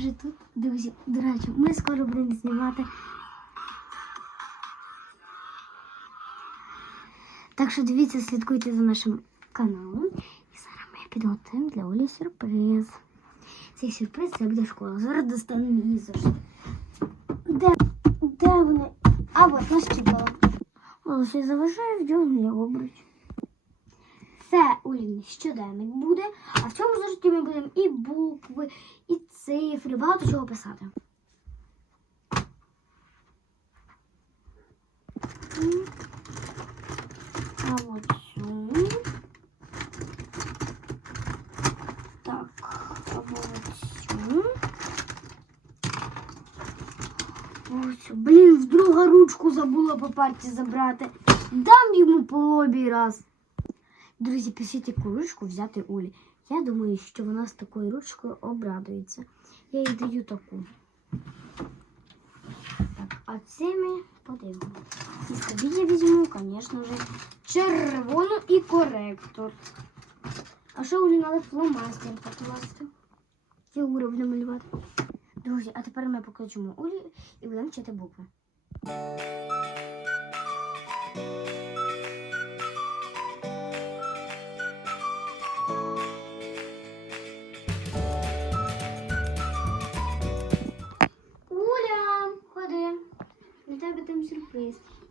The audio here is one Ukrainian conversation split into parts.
вже тут, друзі, до речі, ми скоро будемо знімати. Так що дивіться, слідкуйте за нашим каналом. І зараз ми підготуємо для Олі сюрприз. Цей сюрприз це буде школа. Зараз достанемо її зошит. Де, де вони? А от наш нащипала. Олесі заважає вдягну я обруч. Це Олівний щоденник буде, а в цьому зошиті ми будемо і букви, і цифри, багато чого писати. А от. Так, або цю. Ось, блін, вдруга ручку забула по парті забрати. Дам йому по лобі раз. Друзі, пишіть, яку ручку взяти Олі. Я думаю, що вона з такою ручкою обрадується. Я їй даю таку. Так, а цими подивимося. І собі я візьму, звісно ж, червону і коректор. А що Олі треба фломастер покласти? Фігури будемо малювати. Друзі, а тепер ми покличемо Олі і будемо вчити букви.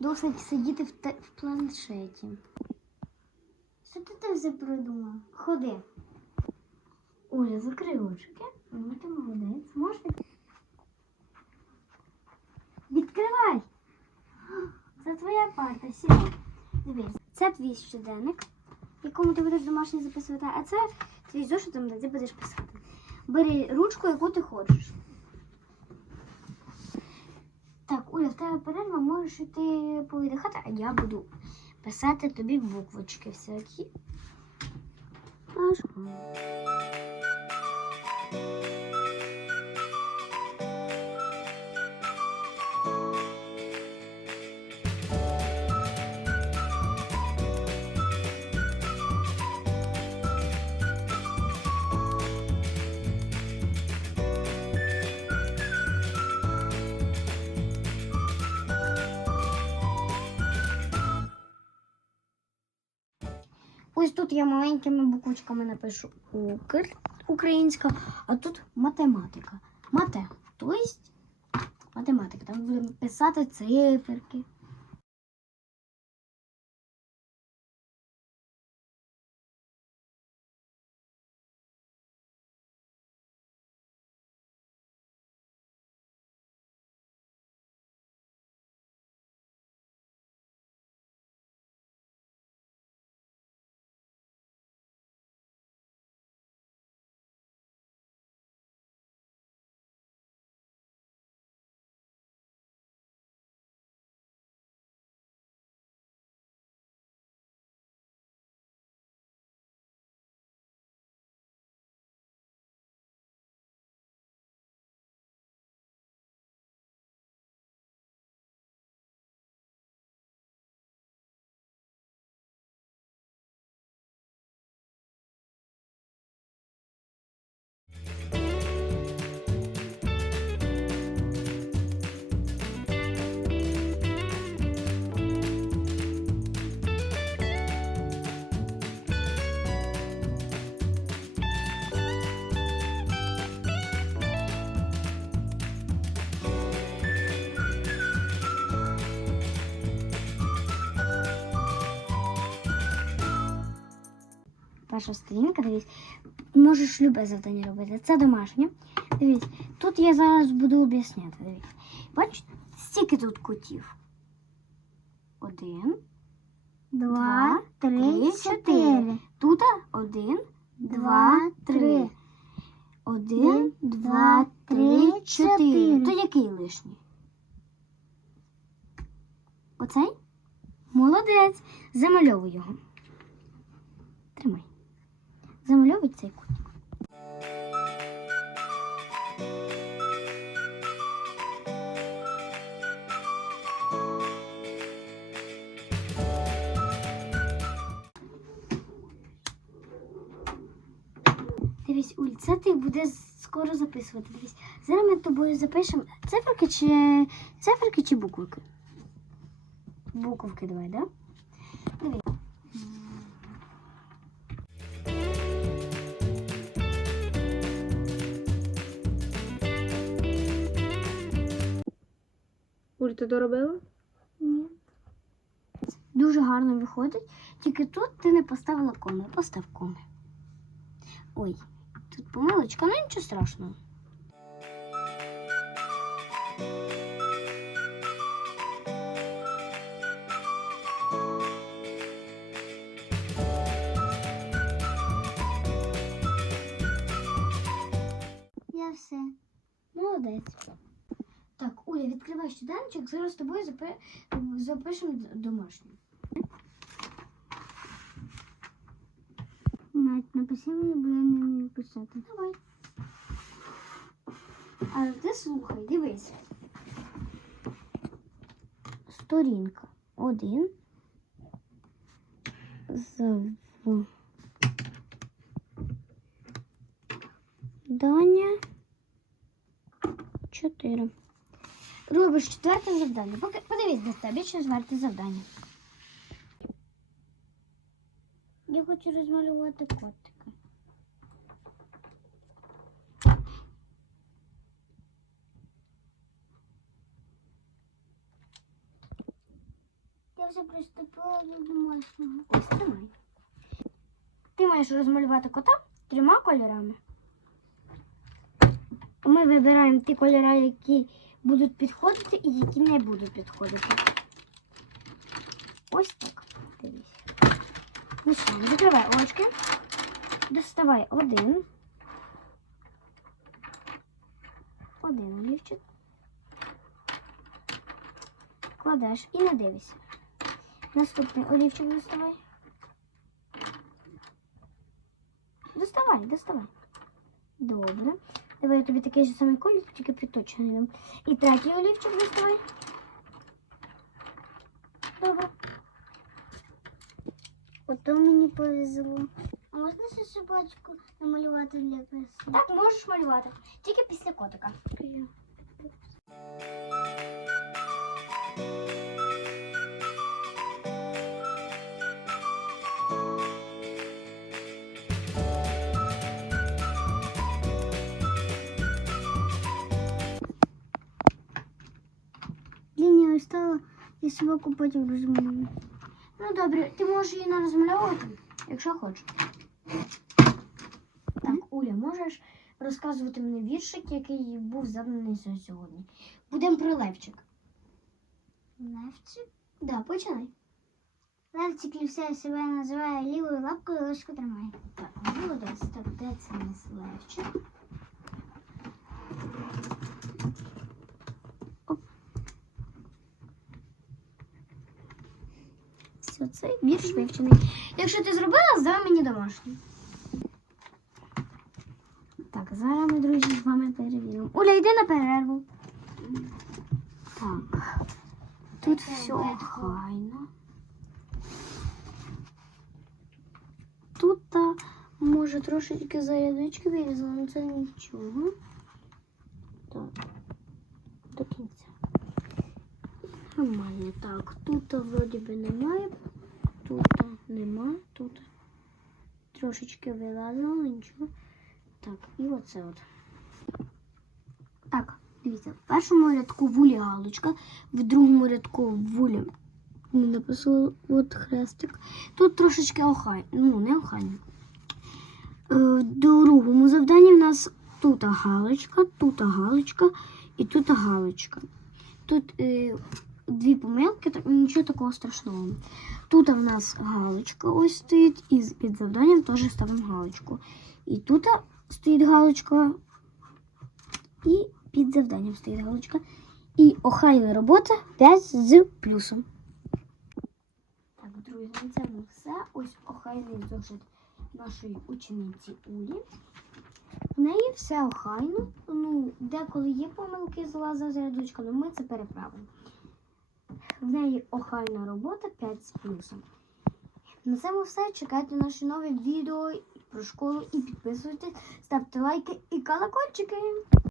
Досить сидіти в, в планшеті. Що ти там все придумав? Ходи. Оля, закрий очки. Ну, ти молодець. Можеш. Відкривай. Це твоя парта, сідай. Дивись, це твій щоденник, якому ти будеш домашнє записувати, а це твій зошит, де ти будеш писати. Бери ручку, яку ти хочеш. Так, Уля, в тебе перерва, можеш іти повідихати, а я буду писати тобі буквочки всякі. Аж. Ось тут я маленькими буквочками напишу Укр українська, а тут математика. Мате. Тобто математика. Там будемо писати циферки. Перша сторінка, дивись, можеш любе завдання робити. Це домашнє. Дивись, тут я зараз буду об'ясняти. Дивись. Бачиш, стільки тут кутів. Один, Два, три, чотири. Тут один, два, три. Один, два, три, чотири. чотири. То який лишній? Оцей? Молодець. Замальовуй його. Тримай. Замальовуй цей кут. Дивись, Уль, це ти буде скоро записувати. Дивись. Зараз ми тобою запишемо циферки чи циферки чи буквики? Буковки давай, да? Уль, ти доробила? Ні. Дуже гарно виходить. Тільки тут ти не поставила коми. Постав коми. Ой, тут помилочка, ну нічого страшного. Я все. Молодець. Оля, щоденничок, зараз з тобою запи... запишемо домашню. Навіть напиши мені, бо я не вмію писати. Давай. А ти слухай, дивись. Сторінка. Один. Завдання. Чотири. Робиш четверте завдання. Подивись до тебе четверте завдання. Я хочу розмалювати котика. Я вже приступила до домашнього. Ось тримай. Ти маєш розмалювати кота трьома кольорами. Ми вибираємо ті кольори, які будуть підходити і які не будуть підходити. Ось так. Дивись. Ну що, закривай очки. Доставай один. Один олівчик. Кладеш і не дивишся. Наступний олівчик доставай. Доставай, доставай. Добре. Давай я тобі такий же самий колір, тільки підточений дам. І третій олівчик доставай. Добре. Ото мені повезло. А можна ще собачку намалювати для краси? Так, можеш малювати. Тільки після котика. Ось стала, я собаку потім розмалюю. Ну добре, ти можеш її не розмальовувати, якщо хочеш. Так, Уля, можеш розказувати мені віршик, який був заданий за сьогодні. Будемо про Левчик. Левчик? Да, починай. Левчик лівся себе називає лівою лапкою ложку тримає. Так, молодець. Так, де це у нас Левчик? Все, цей вірш вивчений. Якщо ти зробила, здай мені домашній. Так, зараз ми, друзі, з вами перевіримо. Оля, йди на перерву. Так. Тут все охайно. Тут та, може трошечки зарядочки вирізано, але це нічого. Так. До кінця. Нормально. Так, тут вроді би немає. Тут нема. Тут трошечки вилазило, нічого. Так, і оце от. Так, дивіться, в першому рядку вулі галочка, в другому рядку вулі не написала от хрестик. Тут трошечки охай, ну не охайно. Е, В другому завданні в нас тут галочка, тут галочка і тут галочка. Тут е, дві помилки, нічого такого страшного. Тут в нас галочка ось стоїть, і з- під завданням теж ставимо галочку. І тут стоїть галочка, і під завданням стоїть галочка. І охайна робота 5 з плюсом. Так, друзі, на цьому все. Ось охайний зошит нашої учениці Улі. В неї все охайно. Ну, деколи є помилки з рядочка, але ми це переправимо. В неї охайна робота 5 з плюсом. На цьому все. Чекайте наші нові відео про школу і підписуйтесь, ставте лайки і колокольчики.